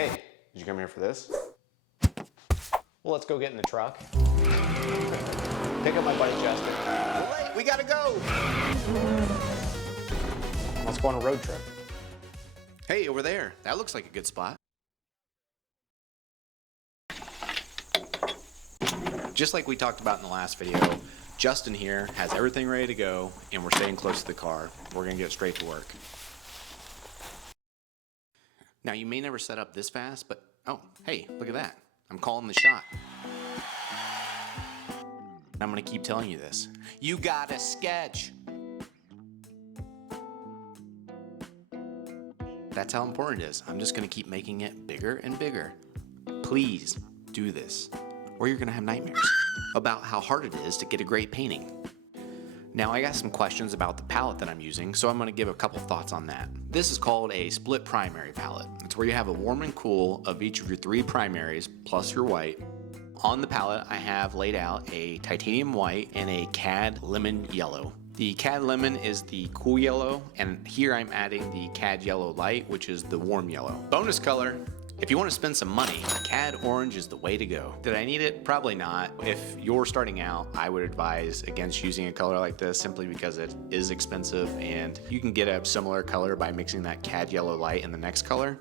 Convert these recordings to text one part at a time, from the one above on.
Hey, did you come here for this? Well, let's go get in the truck. Pick up my buddy Justin. We're late, we gotta go! Let's go on a road trip. Hey, over there. That looks like a good spot. Just like we talked about in the last video, Justin here has everything ready to go, and we're staying close to the car. We're gonna get straight to work. Now, you may never set up this fast, but oh, hey, look at that. I'm calling the shot. I'm gonna keep telling you this. You gotta sketch. That's how important it is. I'm just gonna keep making it bigger and bigger. Please do this, or you're gonna have nightmares about how hard it is to get a great painting. Now, I got some questions about the palette that I'm using, so I'm gonna give a couple thoughts on that. This is called a split primary palette. It's where you have a warm and cool of each of your three primaries, plus your white. On the palette, I have laid out a titanium white and a cad lemon yellow. The cad lemon is the cool yellow, and here I'm adding the cad yellow light, which is the warm yellow. Bonus color. If you want to spend some money, cad orange is the way to go. Did I need it? Probably not. If you're starting out, I would advise against using a color like this simply because it is expensive and you can get a similar color by mixing that cad yellow light in the next color.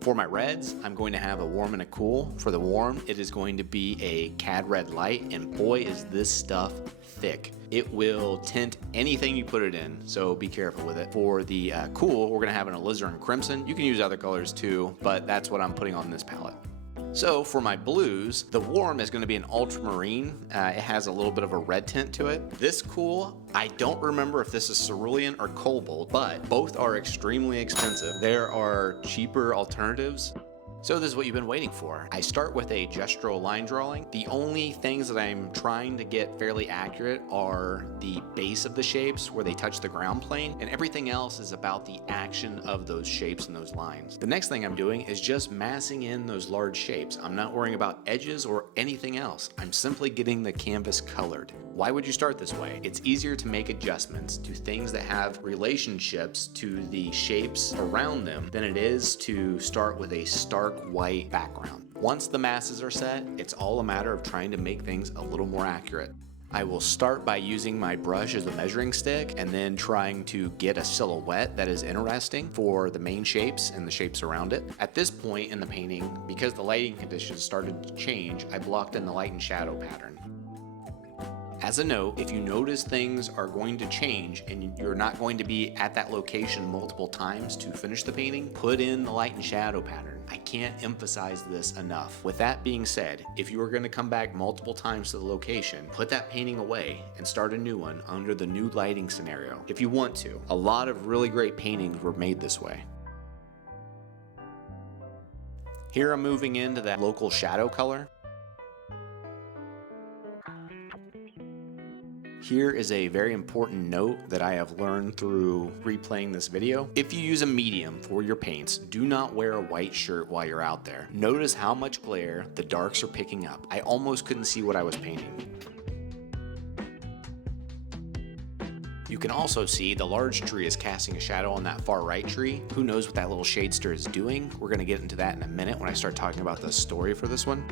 For my reds, I'm going to have a warm and a cool. For the warm, it is going to be a cad red light, and boy is this stuff thick. It will tint anything you put it in, so be careful with it. For the cool, we're gonna have an alizarin crimson. You can use other colors too, but that's what I'm putting on this palette. So for my blues, the warm is going to be an ultramarine. It has a little bit of a red tint to it. This cool, I don't remember if this is cerulean or cobalt, but both are extremely expensive. There are cheaper alternatives. So this is what you've been waiting for. I start with a gestural line drawing. The only things that I'm trying to get fairly accurate are the base of the shapes where they touch the ground plane, and everything else is about the action of those shapes and those lines. The next thing I'm doing is just massing in those large shapes. I'm not worrying about edges or anything else. I'm simply getting the canvas colored. Why would you start this way? It's easier to make adjustments to things that have relationships to the shapes around them than it is to start with a stark white background. Once the masses are set, it's all a matter of trying to make things a little more accurate. I will start by using my brush as a measuring stick and then trying to get a silhouette that is interesting for the main shapes and the shapes around it. At this point in the painting, because the lighting conditions started to change, I blocked in the light and shadow pattern. As a note, if you notice things are going to change and you're not going to be at that location multiple times to finish the painting, put in the light and shadow pattern. I can't emphasize this enough. With that being said, if you are going to come back multiple times to the location, put that painting away and start a new one under the new lighting scenario. If you want to. A lot of really great paintings were made this way. Here I'm moving into that local shadow color. Here is a very important note that I have learned through replaying this video. If you use a medium for your paints, do not wear a white shirt while you're out there. Notice how much glare the darks are picking up. I almost couldn't see what I was painting. You can also see the large tree is casting a shadow on that far right tree. Who knows what that little shadester is doing? We're gonna get into that in a minute when I start talking about the story for this one.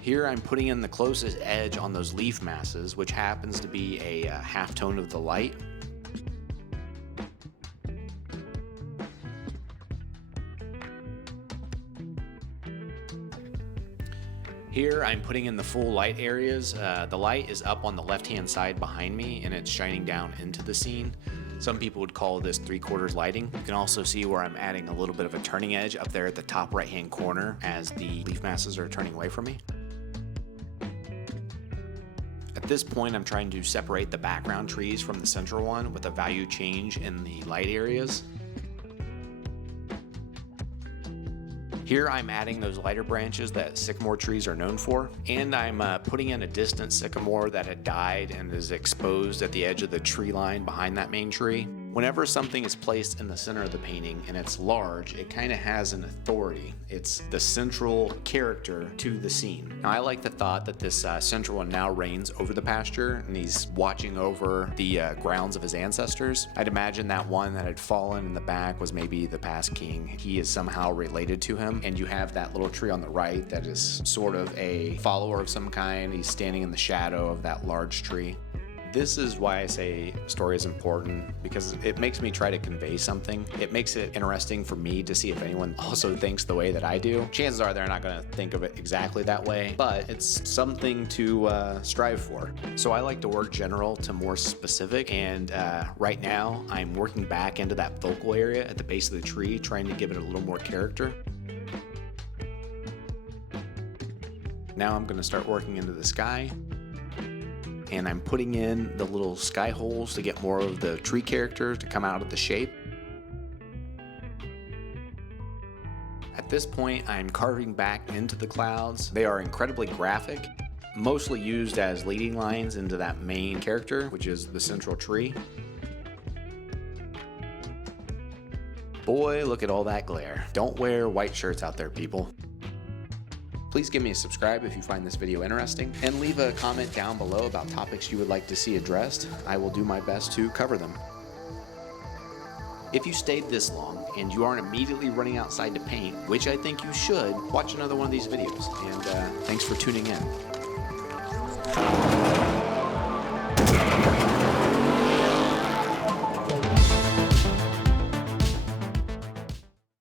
Here I'm putting in the closest edge on those leaf masses, which happens to be a half tone of the light. Here I'm putting in the full light areas. The light is up on the left-hand side behind me and it's shining down into the scene. Some people would call this 3/4 lighting. You can also see where I'm adding a little bit of a turning edge up there at the top right-hand corner as the leaf masses are turning away from me. At this point, I'm trying to separate the background trees from the central one with a value change in the light areas. Here I'm adding those lighter branches that sycamore trees are known for, and I'm putting in a distant sycamore that had died and is exposed at the edge of the tree line behind that main tree. Whenever something is placed in the center of the painting and it's large, it kind of has an authority. It's the central character to the scene. Now, I like the thought that this central one now reigns over the pasture and he's watching over the grounds of his ancestors. I'd imagine that one that had fallen in the back was maybe the past king. He is somehow related to him, and you have that little tree on the right that is sort of a follower of some kind. He's standing in the shadow of that large tree. This is why I say story is important, because it makes me try to convey something. It makes it interesting for me to see if anyone also thinks the way that I do. Chances are they're not going to think of it exactly that way, but it's something to strive for. So I like to work general to more specific, and right now I'm working back into that focal area at the base of the tree, trying to give it a little more character. Now I'm going to start working into the sky. And I'm putting in the little sky holes to get more of the tree character to come out of the shape. At this point, I'm carving back into the clouds. They are incredibly graphic, mostly used as leading lines into that main character, which is the central tree. Boy, look at all that glare. Don't wear white shirts out there, people. Please give me a subscribe if you find this video interesting, and leave a comment down below about topics you would like to see addressed. I will do my best to cover them. If you stayed this long and you aren't immediately running outside to paint, which I think you should, watch another one of these videos, and thanks for tuning in.